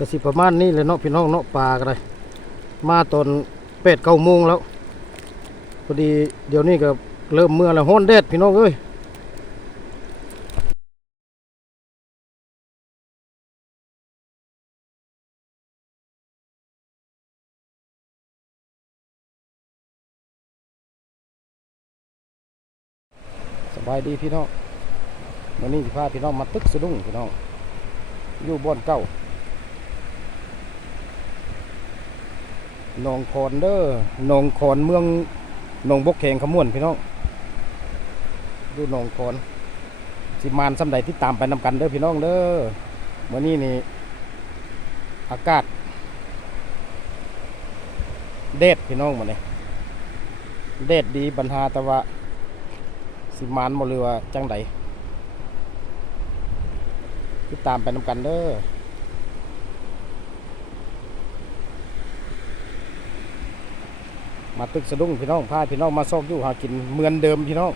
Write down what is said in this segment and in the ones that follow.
ก็สิประมาณนี้เลยเนาะพี่น้องเนาะปลากันเลยมาตอน8-9 โมงแล้วพอดีเดี๋ยวนี้ก็เริ่มเมื่อแล้วฮ้อนแดดพี่น้องเอ้ยสบายดีพี่น้องวันนี้สิพาพี่น้องมาตึกสะดุ้งพี่น้องอยู่บ่อนเก่าหนองคอนเด้อหนองคอนเมืองหนองบกแขงขมวนพี่น้องดูหนองคอนสิมานสำใดที่ตามไปนำกันเด้อพี่น้องเด้อวันนี้นี่อากาศแดดพี่น้องหมดเลยแดดดีบรรหาแต่ว่าสิมานบ่หรือว่าจังใดติดตามไปนำกันเด้อมาตึกสะดุ้งพี่น้องพาพี่น้องมาซอกอยู่หากินเหมือนเดิมพี่น้อง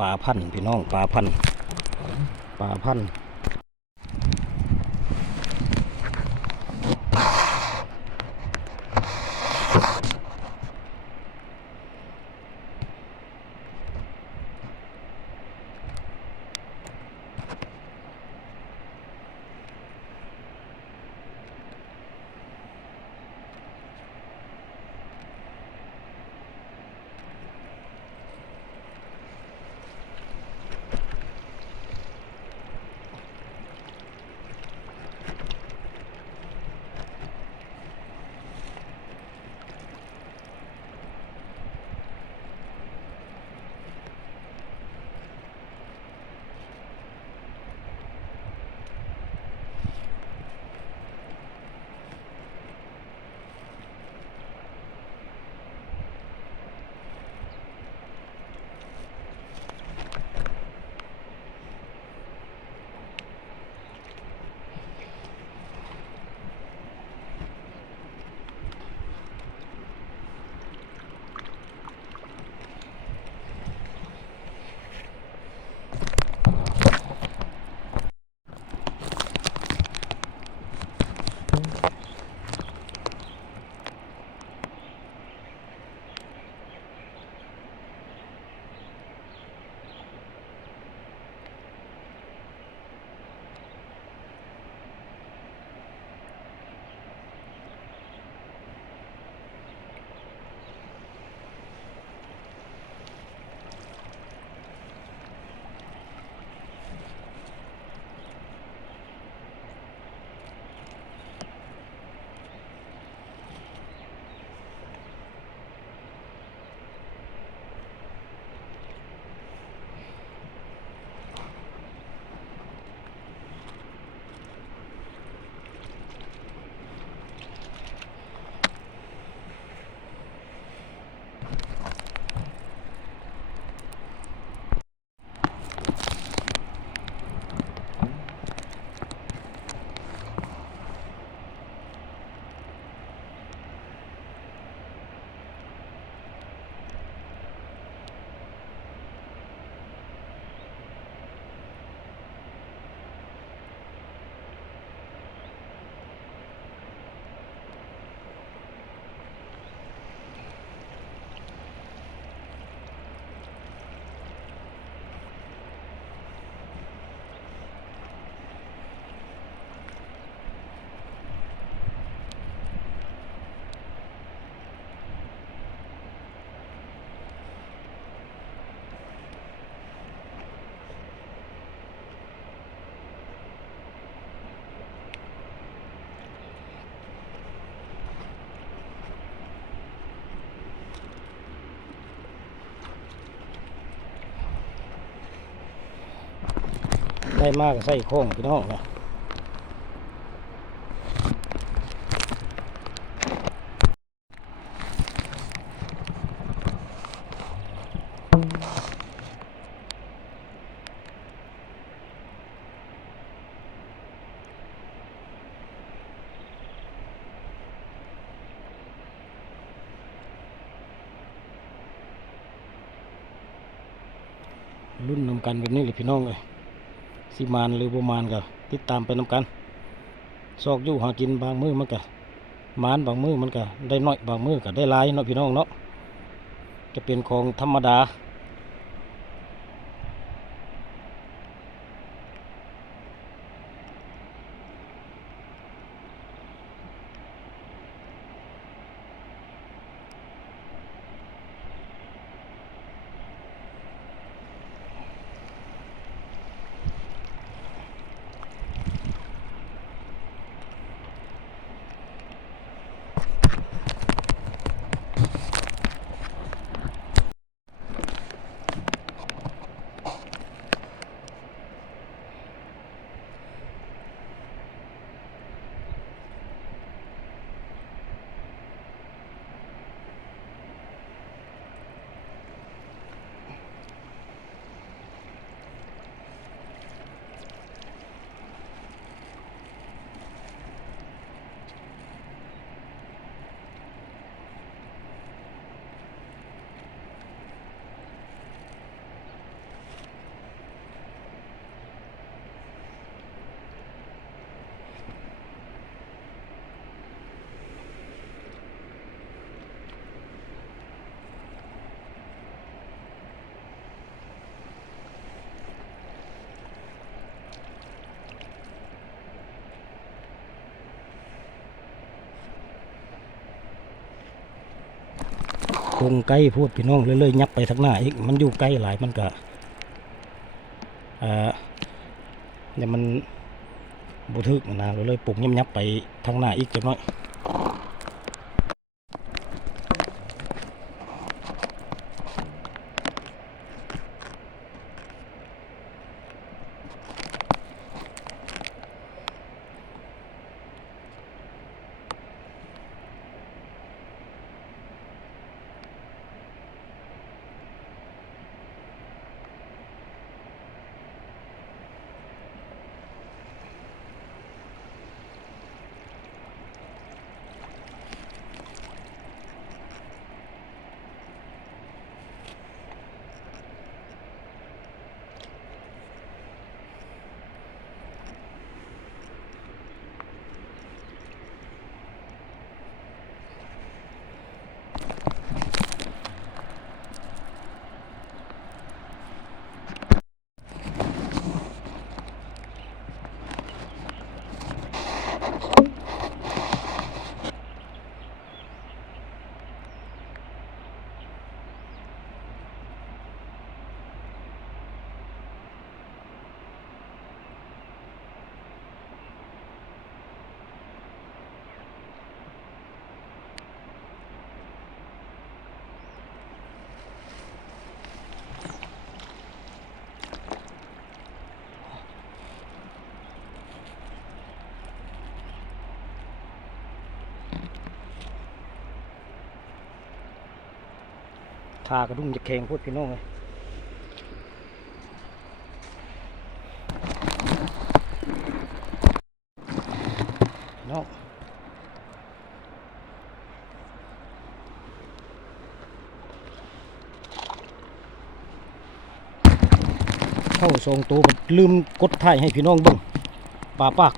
ปลาพันธุ์พี่น้องปลาพันธุ์ ได้มากใส่โค้งพี่น้องนะรุ่นนำกันแบบนี้เลยพี่น้องเลยสิมานหรือบ่มานก็ติดตามไปนำกันซอกอยู่หากินบางมือมันก็มานบางมือมันก็ได้น้อยบางมือก็ได้หลายเนาะพี่น้องเนาะจะเป็นของธรรมดาคงใกล้พูดพี่น้องเรื่อยๆยับไปทางหน้าอีกมันอยู่ใกล้หลายมันก็เนี่ยมันบุทึกนะเลยปลุกยับไปทางหน้าอีกจังน้อยทากระดุมจะแข็งพูดพี่น้องเลยน้องเข้าทรงตัวลืมกดถ่ายให้พี่น้องเบิ่งปลาปาก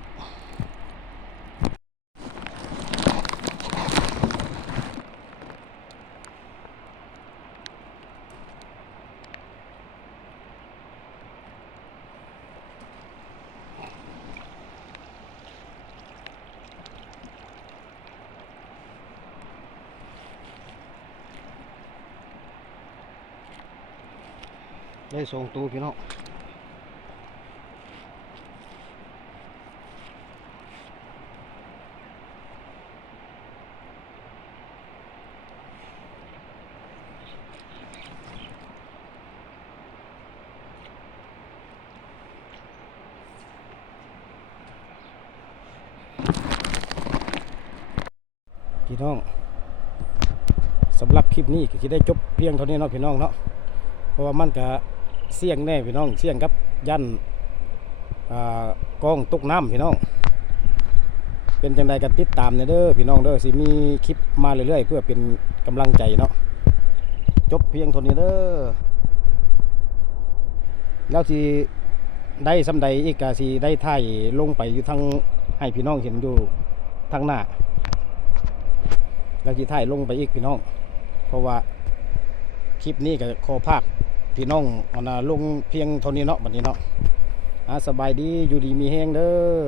ได้ทรงตัวพี่น้อง พี่น้องสำหรับคลิปนี้ก็สิได้จบเพียงเท่านี้เนาะพี่น้องเนาะเพราะว่ามันก็เสี่ยงแน่พี่น้องเสี่ยงกับยันกล้องตกน้ำพี่น้องเป็นจังใดกันติดตามเด้อพี่น้องเด้อสิมีคลิปมาเรื่อยๆเพื่อเป็นกำลังใจเนาะจบเพียงเท่านี้เด้อแล้วที่ได้สำใดอีกกาสิได้ถ่ายลงไปอยู่ทางให้พี่น้องเห็นอยู่ทางหน้าแล้วที่ถ่ายลงไปอีกพี่น้องเพราะว่าคลิปนี้ก็ขอภาคพี่น้องลงเพียงเท่านี้เนาะบัดนี้เนาะสบายดีอยู่ดีมีแห้งเด้อ